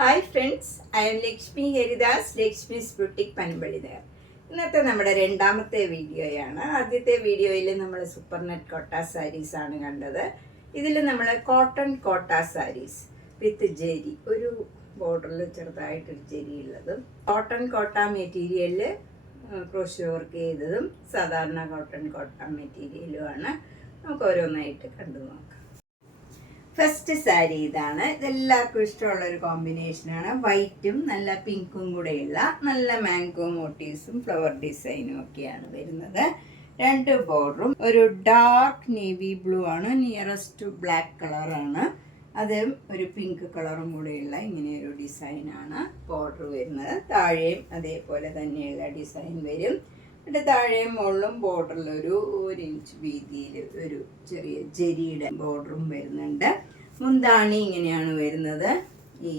Hi friends, I'm Lakshmi Haridas, Lakshmi's boutique Panampilly Nagar. ഇന്നത്തെ നമ്മുടെ രണ്ടാമത്തെ വീഡിയോയാണ്. ആദ്യത്തെ വീഡിയോയിൽ നമ്മൾ സൂപ്പർ നെറ്റ് കോട്ട സാരീസ് ആണ് കണ്ടത്. ഇതിൽ നമ്മൾ കോട്ടൺ കോട്ട സാരീസ് വിത്ത് ജെരി, ഒരു ബോർഡറിൽ ചെറുതായിട്ടൊരു ജെരി ഉള്ളതും, കോട്ടൺ കോട്ട മെറ്റീരിയലിൽ ക്രോഷ്യോ വർക്ക് ചെയ്തതും, സാധാരണ കോട്ടൺ കോട്ട മെറ്റീരിയലുമാണ്. നമുക്ക് ഓരോന്നായിട്ട് കണ്ടു നോക്കാം. ഫസ്റ്റ് സാരി ഇതാണ്. ഇതെല്ലാവർക്കും ഇഷ്ടമുള്ള ഒരു കോമ്പിനേഷനാണ്. വൈറ്റും നല്ല പിങ്കും കൂടെയുള്ള നല്ല മാംഗോ മോട്ടീവ്സും ഫ്ലവർ ഡിസൈനും ഒക്കെയാണ് വരുന്നത്. രണ്ട് ബോർഡറും ഒരു ഡാർക്ക് നേവി ബ്ലൂ ആണ്, നിയറസ്റ്റ് ബ്ലാക്ക് കളറാണ്. അത് ഒരു പിങ്ക് കളറും കൂടെയുള്ള ഇങ്ങനെ ഒരു ഡിസൈനാണ് ബോർഡർ വരുന്നത്. താഴെയും അതേപോലെ തന്നെയുള്ള ഡിസൈൻ വരും. എന്നിട്ട് താഴെയും മുകളിലും ബോർഡറിൽ ഒരു ഇഞ്ച് വീതിയിൽ ഒരു ചെറിയ ജെരിയുടെ ബോർഡറും വരുന്നുണ്ട്. മുന്താണി ഇങ്ങനെയാണ് വരുന്നത്. ഈ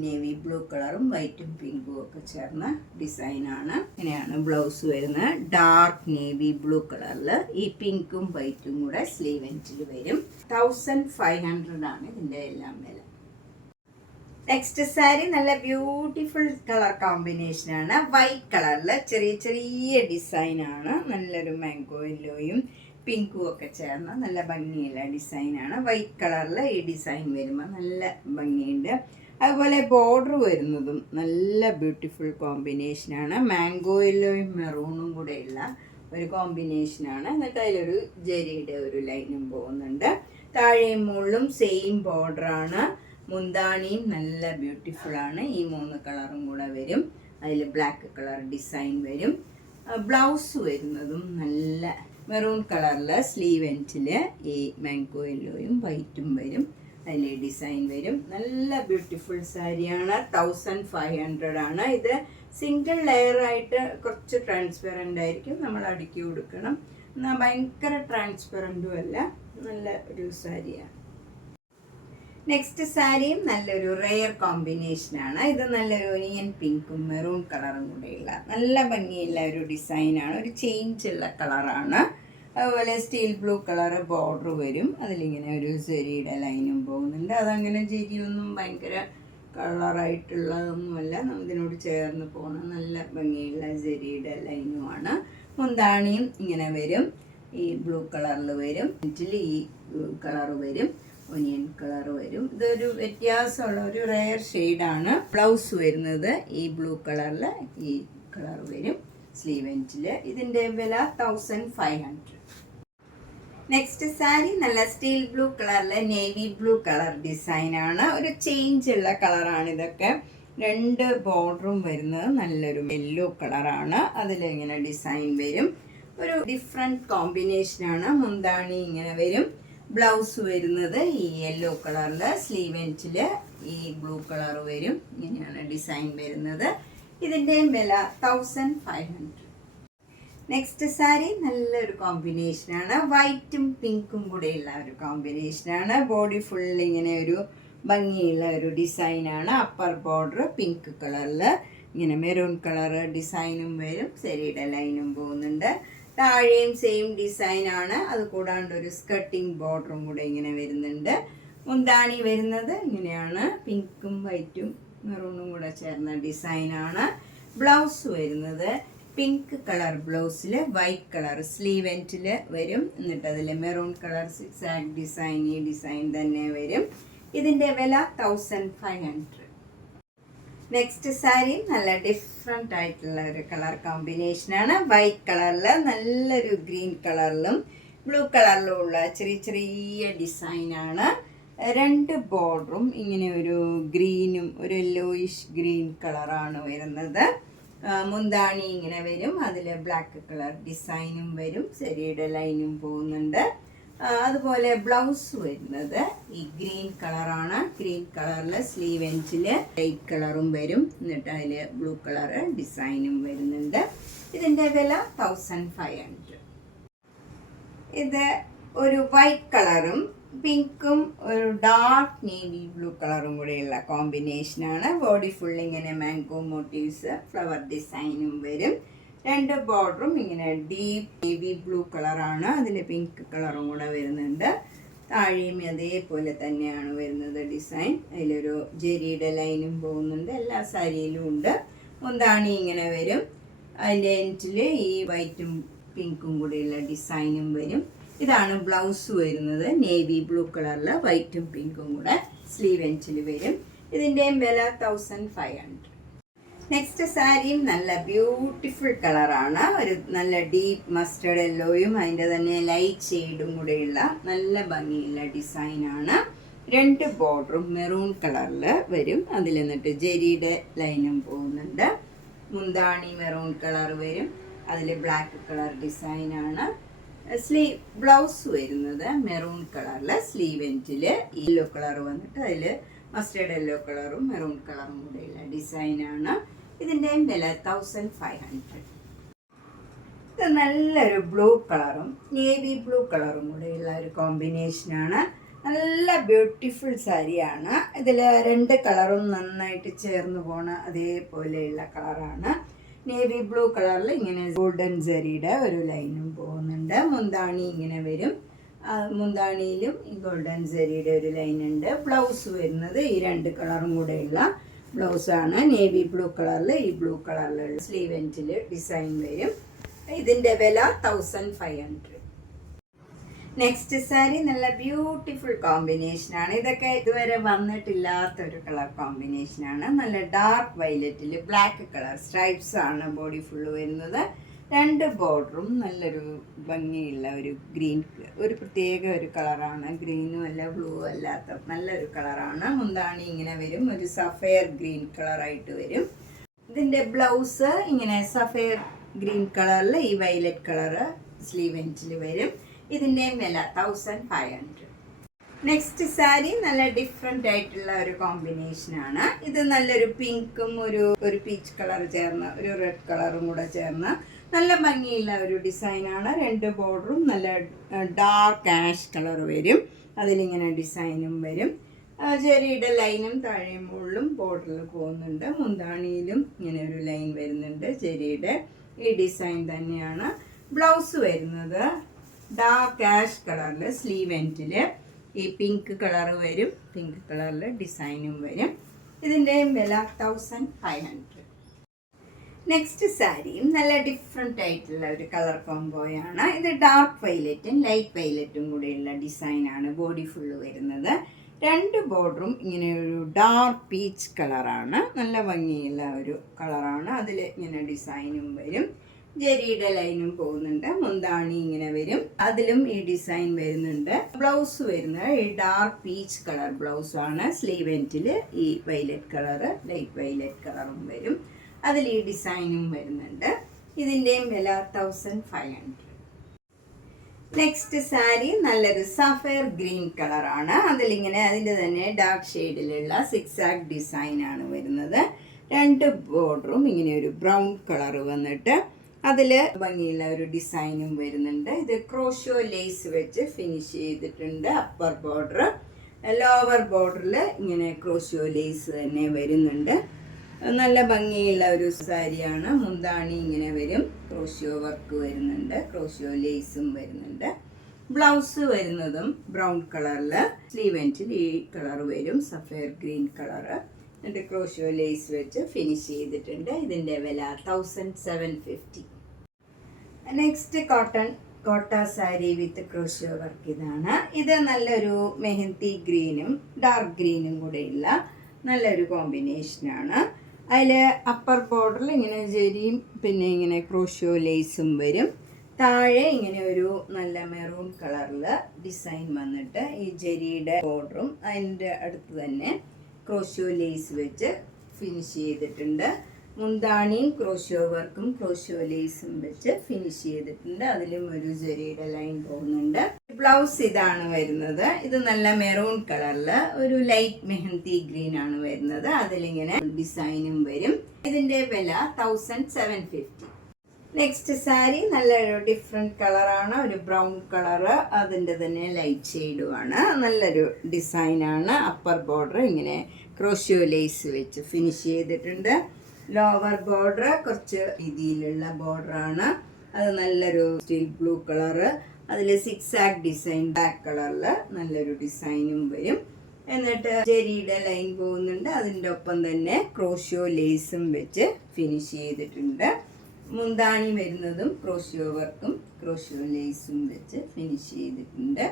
നേവി ബ്ലൂ കളറും വൈറ്റും പിങ്കും ഒക്കെ ചേർന്ന ഡിസൈനാണ്. ഇങ്ങനെയാണ് ബ്ലൗസ് വരുന്നത്. ഡാർക്ക് നേവി ബ്ലൂ കളറിൽ ഈ പിങ്കും വൈറ്റും കൂടെ സ്ലീവ് എൻഡിൽ വരും. 1500 ആണ് ഇതിൻ്റെ എല്ലാം വില. നെക്സ്റ്റ് സാരി നല്ല ബ്യൂട്ടിഫുൾ കളർ കോമ്പിനേഷനാണ്. വൈറ്റ് കളറിൽ ചെറിയ ചെറിയ ഡിസൈനാണ്. നല്ലൊരു മാംഗോ യെല്ലോയും പിങ്കും ഒക്കെ ചേർന്ന നല്ല ഭംഗിയുള്ള ഡിസൈനാണ്. വൈറ്റ് കളറിൽ ഈ ഡിസൈൻ വരുമ്പോൾ നല്ല ഭംഗിയുണ്ട്. അതുപോലെ ബോർഡർ വരുന്നതും നല്ല ബ്യൂട്ടിഫുൾ കോമ്പിനേഷനാണ്. മാംഗോ യെല്ലോയും മെറൂണും കൂടെയുള്ള ഒരു കോമ്പിനേഷനാണ്. എന്നിട്ട് അതിലൊരു ജെരിയുടെ ഒരു ലൈനും പോകുന്നുണ്ട്. താഴെയും മുകളിലും സെയിം ബോർഡറാണ്. മുന്താണിയും നല്ല ബ്യൂട്ടിഫുൾ ആണ്. ഈ 3 കളറും കൂടെ വരും. അതിൽ ബ്ലാക്ക് കളർ ഡിസൈൻ വരും. ബ്ലൗസ് വരുന്നതും നല്ല മെറൂൺ കളറിൽ സ്ലീവ് എൻഡിൽ ഈ മാംഗോ യെല്ലോയും വൈറ്റും വരും. അതിൽ ഡിസൈൻ വരും. നല്ല ബ്യൂട്ടിഫുൾ സാരിയാണ്. 1500 ആണ്. ഇത് സിംഗിൾ ലെയർ ആയിട്ട് കുറച്ച് ട്രാൻസ്പെറൻ്റ് ആയിരിക്കും. നമ്മൾ അടുക്കി കൊടുക്കണം. എന്നാൽ ഭയങ്കര ട്രാൻസ്പെറൻറ്റും അല്ല. നല്ല ഒരു സാരിയാണ്. നെക്സ്റ്റ് സാരിയും നല്ലൊരു റെയർ കോമ്പിനേഷനാണ്. ഇത് നല്ലൊരു ഒനിയൻ പിങ്കും മെറൂൺ കളറും കൂടെയുള്ള നല്ല ഭംഗിയുള്ള ഒരു ഡിസൈനാണ്. ഒരു ചേഞ്ച് ഉള്ള കളറാണ്. അതുപോലെ സ്റ്റീൽ ബ്ലൂ കളർ ബോർഡർ വരും. അതിലിങ്ങനെ ഒരു ജെരിയുടെ ലൈനും പോകുന്നുണ്ട്. അതങ്ങനെ ജെരിയൊന്നും ഭയങ്കര കളറായിട്ടുള്ളതൊന്നുമല്ല, ഇതിനോട് ചേർന്ന് പോകുന്ന നല്ല ഭംഗിയുള്ള ജെരിയുടെ ലൈനുമാണ്. മുന്താണിയും ഇങ്ങനെ വരും. ഈ ബ്ലൂ കളറിൽ വരും. ഇതിൽ ഈ കളർ വരും, ഒനിയൻ കളർ വരും. ഇതൊരു വ്യത്യാസമുള്ള ഒരു റെയർ ഷെയ്ഡാണ്. ബ്ലൗസ് വരുന്നത് ഈ ബ്ലൂ കളറിൽ ഈ കളർ വരും സ്ലീവ് എൻഡിൽ. ഇതിൻ്റെ വില 1500. നെക്സ്റ്റ് സാരി നല്ല സ്റ്റീൽ ബ്ലൂ കളറിൽ നേവി ബ്ലൂ കളർ ഡിസൈനാണ്. ഒരു ചേഞ്ച് ഉള്ള കളറാണ് ഇതൊക്കെ. രണ്ട് ബോർഡറും വരുന്നത് നല്ലൊരു യെല്ലോ കളറാണ്. അതിലിങ്ങനെ ഡിസൈൻ വരും. ഒരു ഡിഫറെൻറ്റ് കോമ്പിനേഷനാണ്. മുന്താണി ഇങ്ങനെ വരും. ബ്ലൗസ് വരുന്നത് ഈ യെല്ലോ കളറിൽ സ്ലീവ് എൻഡിൽ ഈ ബ്ലൂ കളർ വരും. ഇങ്ങനെയാണ് ഡിസൈൻ വരുന്നത്. ഇതിൻ്റെ വില 1500. നെക്സ്റ്റ് സാരി നല്ലൊരു കോമ്പിനേഷനാണ്. വൈറ്റും പിങ്കും കൂടെയുള്ള ഒരു കോമ്പിനേഷനാണ്. ബോഡി ഫുൾ ഇങ്ങനെ ഒരു ഭംഗിയുള്ള ഒരു ഡിസൈനാണ്. അപ്പർ ബോർഡർ പിങ്ക് കളറിൽ ഇങ്ങനെ മെറൂൺ കളർ ഡിസൈനും വരും. സെരിയുടെ ലൈനും പോകുന്നുണ്ട്. താഴെയും സെയിം ഡിസൈനാണ്. അത് കൂടാണ്ട് ഒരു സ്കർട്ടിങ് ബോർഡറും കൂടെ ഇങ്ങനെ വരുന്നുണ്ട്. മുന്താണി വരുന്നത് ഇങ്ങനെയാണ്. പിങ്കും വൈറ്റും മെറൂണും കൂടെ ചേർന്ന ഡിസൈനാണ്. ബ്ലൗസ് വരുന്നത് പിങ്ക് കളർ ബ്ലൗസിൽ വൈറ്റ് കളർ സ്ലീവ് എൻഡിൽ വരും. എന്നിട്ട് അതിൽ മെറൂൺ കളർ സിക്സാഗ് ഡിസൈൻ, ഈ ഡിസൈൻ തന്നെ വരും. ഇതിൻ്റെ വില 1500. നെക്സ്റ്റ് സാരി നല്ല ഡിഫറെൻ്റ് ആയിട്ടുള്ള ഒരു കളർ കോമ്പിനേഷനാണ്. വൈറ്റ് കളറിൽ നല്ലൊരു ഗ്രീൻ കളറിലും ബ്ലൂ കളറിലും ഉള്ള ചെറിയ ചെറിയ ഡിസൈനാണ്. രണ്ട് ബോർഡറും ഇങ്ങനെ ഒരു ഗ്രീനും ഒരു യെല്ലോയിഷ് ഗ്രീൻ കളറാണ് വരുന്നത്. മുന്താണി ഇങ്ങനെ വരും. അതിൽ ബ്ലാക്ക് കളർ ഡിസൈനും വരും. സെരിയുടെ ലൈനും പോകുന്നുണ്ട്. അതുപോലെ ബ്ലൗസ് വരുന്നത് ഈ ഗ്രീൻ കളറാണ്. ഗ്രീൻ കളറിൽ സ്ലീവ് എൻഡിൽ വൈറ്റ് കളറും വരും. എന്നിട്ട് അതിൽ ബ്ലൂ കളർ ഡിസൈനും വരുന്നുണ്ട്. ഇതിൻ്റെ വില 1500. ഇത് ഒരു വൈറ്റ് കളറും പിങ്കും ഒരു ഡാർക്ക് നേവി ബ്ലൂ കളറും കൂടെയുള്ള കോമ്പിനേഷനാണ്. ബോഡി ഫുൾ ഇങ്ങനെ മാംഗോ മോട്ടീവ്സ് ഫ്ലവർ ഡിസൈനും വരും. രണ്ട് ബോർഡറും ഇങ്ങനെ ഡീപ്പ് നേവി ബ്ലൂ കളറാണ്. അതിൽ പിങ്ക് കളറും കൂടെ വരുന്നുണ്ട്. താഴെയും അതേപോലെ തന്നെയാണ് വരുന്നത് ഡിസൈൻ. അതിലൊരു ജെരിയുടെ ലൈനും പോകുന്നുണ്ട്, എല്ലാ സാരിയിലും ഉണ്ട്. മുന്താണി ഇങ്ങനെ വരും. അതിൻ്റെ എൻഡിൽ ഈ വൈറ്റും പിങ്കും കൂടെയുള്ള ഡിസൈനും വരും. ഇതാണ് ബ്ലൗസ് വരുന്നത്, നേവി ബ്ലൂ കളറിൽ വൈറ്റും പിങ്കും കൂടെ സ്ലീവ് എൻഡിൽ വരും. ഇതിൻ്റെയും വില 1500. നെക്സ്റ്റ് സാരിയും നല്ല ബ്യൂട്ടിഫുൾ കളറാണ്. ഒരു നല്ല ഡീപ്പ് മസ്റ്റർഡ് യെല്ലോയും അതിൻ്റെ തന്നെ ലൈറ്റ് ഷെയ്ഡും കൂടെയുള്ള നല്ല ഭംഗിയുള്ള ഡിസൈനാണ്. 2 ബോർഡറും മെറൂൺ കളറിൽ വരും. അതിൽ നിന്നിട്ട് ജെരിയുടെ ലൈനും പോകുന്നുണ്ട്. മുന്താണി മെറൂൺ കളർ വരും. അതിൽ ബ്ലാക്ക് കളർ ഡിസൈനാണ്. ബ്ലൗസ് വരുന്നത് മെറൂൺ കളറിൽ സ്ലീവ് എൻഡിൽ യെല്ലോ കളർ വന്നിട്ട് അതിൽ മസ്റ്റേർഡ് യെല്ലോ കളറും മെറൂൺ കളറും കൂടെയുള്ള ഡിസൈനാണ്. ഇതിൻ്റെയും വില 1500. ഇത് നല്ലൊരു ബ്ലൂ കളറും നേവി ബ്ലൂ കളറും കൂടെയുള്ള ഒരു കോമ്പിനേഷനാണ്. നല്ല ബ്യൂട്ടിഫുൾ സാരിയാണ്. ഇതിൽ 2 കളറും നന്നായിട്ട് ചേർന്ന് പോണ അതേപോലെയുള്ള കളറാണ്. നേവി ബ്ലൂ കളറിൽ ഇങ്ങനെ ഗോൾഡൻ ജെറിയുടെ ഒരു ലൈനും പോകുന്നുണ്ട്. മുന്താണി ഇങ്ങനെ വരും. മുന്താണിയിലും ഈ ഗോൾഡൻ ജെറിയുടെ ഒരു ലൈൻ ഉണ്ട്. ബ്ലൗസ് വരുന്നത് ഈ 2 കളറും കൂടെയുള്ള ബ്ലൗസാണ്. നേവി ബ്ലൂ കളറിൽ ഈ ബ്ലൂ കളറിലുള്ള സ്ലീവ് എൻഡിൽ ഡിസൈൻ വരും. ഇതിൻ്റെ വില 1500. നെക്സ്റ്റ് സാരി നല്ല ബ്യൂട്ടിഫുൾ കോമ്പിനേഷനാണ്. ഇതൊക്കെ ഇതുവരെ വന്നിട്ടില്ലാത്തൊരു കളർ കോമ്പിനേഷനാണ്. നല്ല ഡാർക്ക് വയലറ്റിൽ ബ്ലാക്ക് കളർ സ്ട്രൈപ്സ് ആണ് ബോഡി ഫുള്ള് വരുന്നത്. 2 ബോർഡറും നല്ലൊരു ഭംഗിയുള്ള ഒരു ഗ്രീൻ, ഒരു പ്രത്യേക ഒരു കളറാണ്. ഗ്രീനും അല്ല ബ്ലൂ അല്ലാത്ത നല്ലൊരു കളറാണ്. മുന്താണി ഇങ്ങനെ വരും, ഒരു സഫയർ ഗ്രീൻ കളറായിട്ട് വരും. ഇതിൻ്റെ ബ്ലൗസ് ഇങ്ങനെ സഫയർ ഗ്രീൻ കളറിൽ ഈ വയലറ്റ് കളറ് സ്ലീവ് എൻഡിൽ വരും. ഇതിൻ്റെ വില 1500. നെക്സ്റ്റ് സാരി നല്ല ഡിഫറെൻ്റ് ആയിട്ടുള്ള ഒരു കോമ്പിനേഷനാണ്. ഇത് നല്ലൊരു പിങ്കും ഒരു പീച്ച് കളർ ചേർന്ന ഒരു റെഡ് കളറും കൂടെ ചേർന്ന നല്ല ഭംഗിയുള്ള ഒരു ഡിസൈനാണ്. 2 ബോർഡറും നല്ല ഡാർക്ക് ആഷ് കളർ വരും. അതിലിങ്ങനെ ഡിസൈനും വരും. ജെറിയുടെ ലൈനും താഴെ മുകളിലും ബോർഡറിൽ പോകുന്നുണ്ട്. മുന്താണിയിലും ഇങ്ങനെ ഒരു ലൈൻ വരുന്നുണ്ട് ജെറിയുടെ. ഈ ഡിസൈൻ തന്നെയാണ്. ബ്ലൗസ് വരുന്നത് ഡാർക്ക് ആഷ് കളറിൽ സ്ലീവ് എൻഡിൽ ഈ പിങ്ക് കളർ വരും. പിങ്ക് കളറിൽ ഡിസൈനും വരും. ഇതിൻ്റെയും വില 1500. നെക്സ്റ്റ് സാരിയും നല്ല ഡിഫറെൻ്റ് ആയിട്ടുള്ള ഒരു കളർ കോംബോയാണ്. ഇത് ഡാർക്ക് വയലറ്റും ലൈറ്റ് വയലറ്റും കൂടെയുള്ള ഡിസൈനാണ് ബോഡി ഫുള്ള് വരുന്നത്. 2 ബോർഡറും ഇങ്ങനെ ഒരു ഡാർക്ക് പീച്ച് കളറാണ്. നല്ല ഭംഗിയുള്ള ഒരു കളറാണ്. അതിൽ ഇങ്ങനെ ഡിസൈനും വരും. ജെരിയുടെ ലൈനും പോകുന്നുണ്ട്. മുന്താണി ഇങ്ങനെ വരും. അതിലും ഈ ഡിസൈൻ വരുന്നുണ്ട്. ബ്ലൗസ് വരുന്നത് ഈ ഡാർക്ക് പീച്ച് കളർ ബ്ലൗസാണ്. സ്ലീവ് എൻഡിൽ ഈ വയലറ്റ് കളറ് ലൈറ്റ് വയലറ്റ് കളറും വരും. അതിൽ ഈ ഡിസൈനും വരുന്നുണ്ട്. ഇതിൻ്റെയും വില 1500. നെക്സ്റ്റ് സാരി നല്ലൊരു സഫയർ ഗ്രീൻ കളറാണ്. അതിലിങ്ങനെ അതിൻ്റെ തന്നെ ഡാർക്ക് ഷെയ്ഡിലുള്ള സിക്സാക് ഡിസൈനാണ് വരുന്നത്. 2 ബോർഡറും ഇങ്ങനെ ഒരു ബ്രൗൺ കളർ വന്നിട്ട് അതിൽ ഭംഗിയുള്ള ഒരു ഡിസൈനും വരുന്നുണ്ട്. ഇത് ക്രോഷോ ലേസ് വെച്ച് ഫിനിഷ് ചെയ്തിട്ടുണ്ട്. അപ്പർ ബോർഡർ, ലോവർ ബോർഡറിൽ ഇങ്ങനെ ക്രോഷോ ലേസ് തന്നെ വരുന്നുണ്ട്. നല്ല ഭംഗിയുള്ള ഒരു സാരിയാണ്. മുന്താണി ഇങ്ങനെ വരും. ക്രോഷോ വർക്ക് വരുന്നുണ്ട്. ക്രോഷോ ലേസും വരുന്നുണ്ട്. ബ്ലൗസ് വരുന്നതും ബ്രൗൺ കളറിൽ സ്ലീവ് എൻഡിൽ ഈ കളർ വരും, സഫയർ ഗ്രീൻ കളറ്. എന്നിട്ട് ക്രോഷോ ലേസ് വെച്ച് ഫിനിഷ് ചെയ്തിട്ടുണ്ട്. ഇതിൻ്റെ വില 1750. നെക്സ്റ്റ് കോട്ട സാരി വിത്ത് ക്രോഷോ വർക്ക് ഇതാണ്. ഇത് നല്ലൊരു മെഹന്തി ഗ്രീനും ഡാർക്ക് ഗ്രീനും കൂടെയുള്ള നല്ലൊരു കോമ്പിനേഷനാണ്. അതിൽ അപ്പർ ബോർഡറിൽ ഇങ്ങനെ ജെരിയും പിന്നെ ഇങ്ങനെ ക്രോഷോ ലേസും വരും. താഴെ ഇങ്ങനെ ഒരു നല്ല മെറൂൺ കളറിൽ ഡിസൈൻ വന്നിട്ട് ഈ ജെരിയുടെ ബോർഡറും അതിൻ്റെ അടുത്ത് തന്നെ ക്രോഷോ ലേസ് വെച്ച് ഫിനിഷ് ചെയ്തിട്ടുണ്ട്. മുന്താണിയും ക്രോഷോ വർക്കും ക്രോഷോ ലേസും വെച്ച് ഫിനിഷ് ചെയ്തിട്ടുണ്ട്. അതിലും ഒരു ജെരിയുടെ ലൈൻ പോകുന്നുണ്ട്. ബ്ലൗസ് ഇതാണ് വരുന്നത്. ഇത് നല്ല മെറൂൺ കളറിൽ ഒരു ലൈറ്റ് മെഹന്തി ഗ്രീൻ ആണ് വരുന്നത്. അതിലിങ്ങനെ ഡിസൈനും വരും. ഇതിൻ്റെ വില 1750. നെക്സ്റ്റ് സാരി നല്ലൊരു ഡിഫറെൻറ്റ് കളറാണ്. ഒരു ബ്രൗൺ കളറ്, അതിൻ്റെ തന്നെ ലൈറ്റ് ഷെയ്ഡുമാണ്. നല്ലൊരു ഡിസൈനാണ്. അപ്പർ ബോർഡർ ഇങ്ങനെ ക്രോഷോ ലേസ് വെച്ച് ഫിനിഷ് ചെയ്തിട്ടുണ്ട്. ലോവർ ബോർഡർ കുറച്ച് രീതിയിലുള്ള ബോർഡറാണ്. അത് നല്ലൊരു സ്റ്റീൽ ബ്ലൂ കളറ്. അതിൽ സിക്സ് ആക്ക് ഡിസൈൻ ബ്ലാക്ക് കളറിൽ നല്ലൊരു ഡിസൈനും വരും. എന്നിട്ട് ജെരിയുടെ ലൈൻ പോകുന്നുണ്ട്. അതിൻ്റെ ഒപ്പം തന്നെ ക്രോഷ്യോ ലേസും വെച്ച് ഫിനിഷ് ചെയ്തിട്ടുണ്ട്. മുന്താണി വരുന്നതും ക്രോഷ്യോ വർക്കും ക്രോഷ്യോ ലേസും വെച്ച് ഫിനിഷ് ചെയ്തിട്ടുണ്ട്.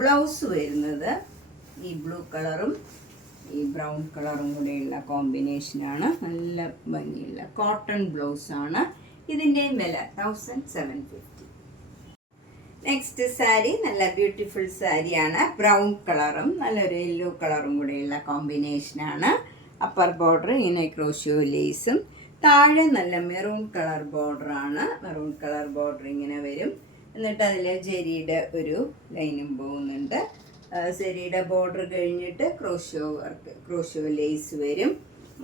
ബ്ലൗസ് വരുന്നത് ഈ ബ്ലൂ കളറും ഈ ബ്രൗൺ കളറും കൂടെയുള്ള കോമ്പിനേഷനാണ്. നല്ല ഭംഗിയുള്ള കോട്ടൺ ബ്ലൗസാണ്. ഇതിൻ്റെയും വില 1750. നെക്സ്റ്റ് സാരി നല്ല ബ്യൂട്ടിഫുൾ സാരിയാണ്. ബ്രൗൺ കളറും നല്ലൊരു യെല്ലോ കളറും കൂടെയുള്ള കോമ്പിനേഷനാണ്. അപ്പർ ബോർഡർ ഇങ്ങനെ ക്രോഷ്യോ ലേസും, താഴെ നല്ല മെറൂൺ കളർ ബോർഡറാണ്. മെറൂൺ കളർ ബോർഡർ ഇങ്ങനെ വരും. എന്നിട്ട് അതിൽ ജെരിയുടെ ഒരു ലൈനും പോകുന്നുണ്ട്. ജെരിയുടെ ബോർഡർ കഴിഞ്ഞിട്ട് ക്രോഷ്യോ വർക്ക് ക്രോഷ്യോ ലേസ് വരും.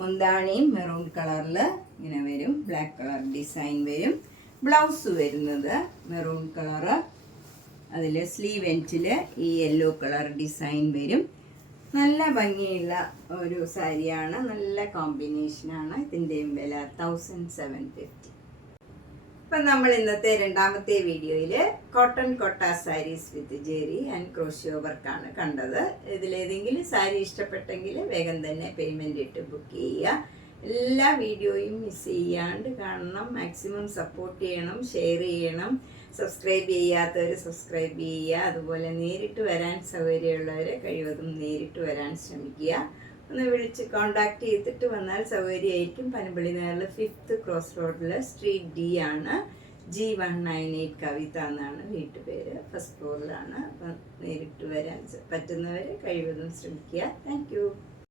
മുന്താണിയും മെറൂൺ കളറിൽ ഇങ്ങനെ വരും. ബ്ലാക്ക് കളർ ഡിസൈൻ വരും. ബ്ലൗസ് വരുന്നത് മെറൂൺ കളറ്. അതിൽ സ്ലീവ് എൻഡിൽ ഈ യെല്ലോ കളർ ഡിസൈൻ വരും. നല്ല ഭംഗിയുള്ള ഒരു സാരിയാണ്. നല്ല കോമ്പിനേഷനാണ്. ഇതിൻ്റെയും വില 1750. ഇപ്പം നമ്മൾ ഇന്നത്തെ രണ്ടാമത്തെ വീഡിയോയിൽ കോട്ടൺ കൊട്ട സാരീസ് വിത്ത് ജെറി ആൻഡ് ക്രോഷ്യോ വർക്കാണ് കണ്ടത്. ഇതിലേതെങ്കിലും സാരി ഇഷ്ടപ്പെട്ടെങ്കിൽ വേഗം തന്നെ പേയ്മെൻ്റ് ഇട്ട് ബുക്ക് ചെയ്യുക. എല്ലാ വീഡിയോയും മിസ് ചെയ്യാണ്ട് കാണണം. മാക്സിമം സപ്പോർട്ട് ചെയ്യണം, ഷെയർ ചെയ്യണം. സബ്സ്ക്രൈബ് ചെയ്യാത്തവർ സബ്സ്ക്രൈബ് ചെയ്യുക. അതുപോലെ നേരിട്ട് വരാൻ സൗകര്യമുള്ളവരെ കഴിവതും നേരിട്ട് വരാൻ ശ്രമിക്കുക. ഒന്ന് വിളിച്ച് കോണ്ടാക്ട് ചെയ്തിട്ട് വന്നാൽ സൗകര്യമായിരിക്കും. പനമ്പള്ളി നേരിൽ 5th ക്രോസ് റോഡിൽ സ്ട്രീറ്റ് D ആണ്. G198 കവിത എന്നാണ് വീട്ടുപേര്. ഫസ്റ്റ് ഫ്ലോറിലാണ്. അപ്പം നേരിട്ട് വരാൻ പറ്റുന്നവരെ കഴിവതും ശ്രമിക്കുക. Thank you.